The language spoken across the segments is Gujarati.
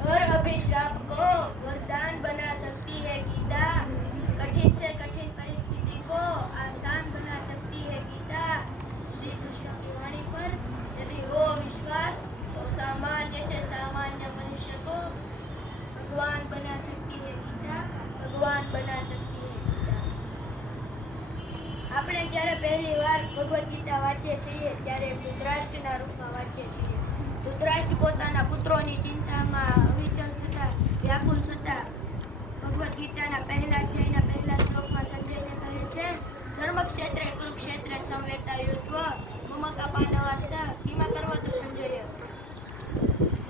हर अभिश्राप को वरदान बना सकती है गीता। कठिन से कठिन परिस्थिति को आसान बना सकती है गीता। श्री कृष्ण की वाणी पर यदि हो विश्वास तो सामान्य से सामान्य मनुष्य को भगवान बना सकती है गीता। भगवान बना सकती है गीता। આપણે જ્યારે પહેલી વાર ભગવદ ગીતા વાંચીએ છીએ ત્યારે ધૃતરાષ્ટ્રના રૂપમાં વાંચીએ છીએ. ધૃતરાષ્ટ્ર પોતાના પુત્રોની ચિંતામાં અવિચલ થતા વ્યાકુલ થતા ભગવદ ગીતાના પહેલા અધ્યાયના પહેલા શ્લોકમાં સંજયને કહે છે, ધર્મક્ષેત્રે કુરુક્ષેત્રે સંવેતા યુદ્ધ મમકા પાંડવાસ્તા કિમા કરવો તો સંજય.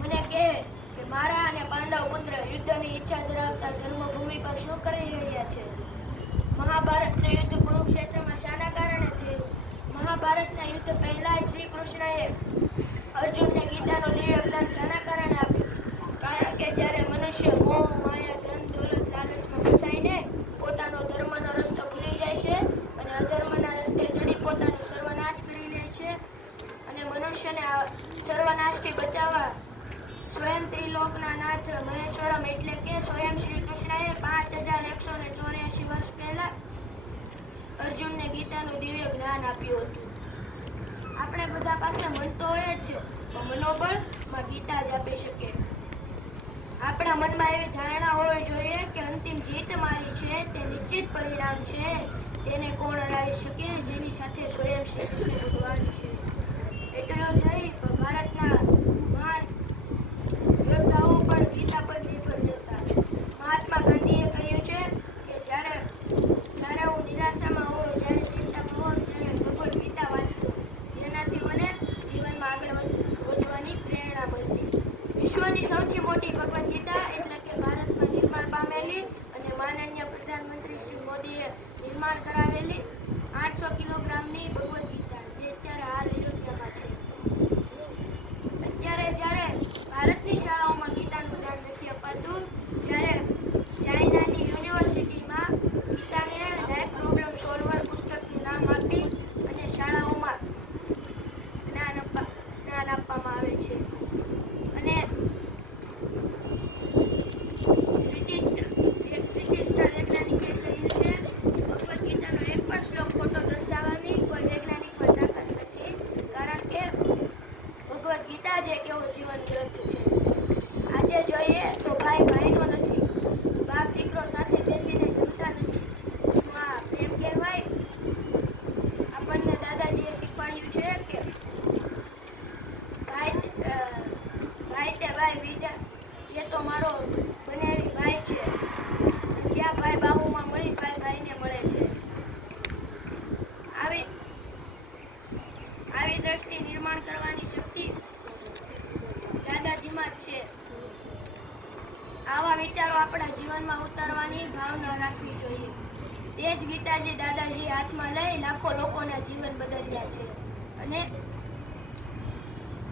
મને કહે કે મારા અને પાંડવ પુત્ર યુદ્ધની ઈચ્છા ધરાવતા ધર્મભૂમિ પર શું કરી રહ્યા છે? મહાભારતનું યુદ્ધ કુરુક્ષેત્રમાં શાના કારણે થયું? મહાભારતના યુદ્ધ પહેલા શ્રી કૃષ્ણએ અર્જુનને ગીતાનું દિવ્ય જ્ઞાન શાના કારણે આપ્યું? કારણ કે જ્યારે મનુષ્ય મોહ માયા ધન દોલત લાલચમાં ફસાઈને પોતાનો ધર્મનો રસ્તો ભૂલી જાય છે અને અધર્મના રસ્તે ચડી પોતાનો સર્વનાશ કરી લે છે અને મનુષ્યને સર્વનાશથી બચાવવા સ્વયં ત્રિલોકના નાથ મહેશ્વરમ એટલે કે સ્વયં શ્રી કૃષ્ણએ 5184 વર્ષ પહેલા અર્જુનને ગીતાનું દિવ્ય જ્ઞાન આપ્યું હતું. આપણે બધા પાસે મન તો હોય જ છે, પણ મનોબળમાં ગીતા જ આપી શકે. આપણા મનમાં એવી ધારણા હોવી જોઈએ કે અંતિમ જીત મારી છે, તે નિશ્ચિત પરિણામ છે. તેને કોણ હરાવી શકે? જેની સાથે સ્વયં શ્રી કૃષ્ણ ભગવાન છે. એટલું જ નહીં, ભારતના મહાન યોદ્ધાઓ પણ ગીતા પર નિર્ભર હતા. મહાત્મા ગાંધીએ કહ્યું છે કે જ્યારે હું નિરાશામાં હોઉં, જ્યારે ચિંતામાં હોઉં, ત્યારે ભગવદ ગીતા વાંચું, જેનાથી મને જીવનમાં આગળ વધવાની પ્રેરણા મળતી. વિશ્વની સૌથી મોટી ભગવદ ગીતા એટલે કે ભારતમાં નિર્માણ પામેલી અને માનનીય પ્રધાનમંત્રી શ્રી મોદીએ નિર્માણ કરાવેલી 800 કિલોગ્રામની ભગવદ ગીતા, જે અત્યારે હાલ અયોધ્યામાં છે. અત્યારે જ્યારે ભારતની શાળાઓમાં ગીતાનું જ્ઞાન નથી અપાતું, જ્યારે ચાઇનાની યુનિવર્સિટીમાં ગીતાને લાઈફ પ્રોબ્લેમ સોલ્વર પુસ્તકનું નામ આપી અને શાળાઓમાં જ્ઞાન આપવામાં આવે છે. અને બ્રિટિશના વૈજ્ઞાનિકે કહ્યું છે, ભગવદ ગીતાનો એક પણ શ્લોક ખોટો દર્શાવવાની કોઈ વૈજ્ઞાનિકમાં તાકાત નથી, કારણ કે ભગવદ ગીતા જ એક એવો જીવન ગ્રંથ છે. આજે જોઈએ તો ભાઈ ભાઈનો નથી, બાપ દીકરો સાથે બેસીને જમતા નથી. એમ કહેવાય, આપણને દાદાજીએ શીખવાડ્યું છે કે ભાઈ તે ભાઈ બીજા, એ તો મારો બનેવી ભાઈ છે. ત્યાં ભાઈ બાબુમાં મળી ભાઈ ભાઈને મળે છે. આવી દ્રષ્ટિ નિર્માણ કરવાની શક્તિ દાદાજીમાં જ છે. આવા વિચારો આપણા જીવનમાં ઉતારવાની ભાવના રાખવી જોઈએ. તે જ ગીતાજી દાદાજી હાથમાં લઈ લાખો લોકોના જીવન બદલ્યા છે. અને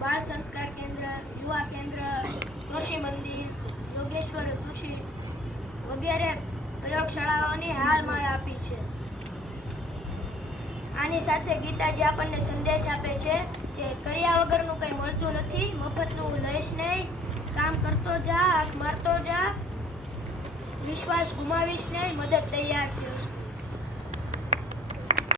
બાળ સંસ્કાર કેન્દ્ર, યુવા કેન્દ્ર, કૃષિ મંદિર, યોગેશ્વર કૃષિ વગેરે પ્રયોગશાળાઓની હાલમાં આપી છે. આની સાથે ગીતાજી આપણને સંદેશ આપે છે કે કર્યા વગરનું કંઈ મળતું નથી, મફતનું લઈશ નહીં, કામ કરતો જા, હાથ મારતો જા, વિશ્વાસ ગુમાવીશ નહીં, મદદ તૈયાર છે.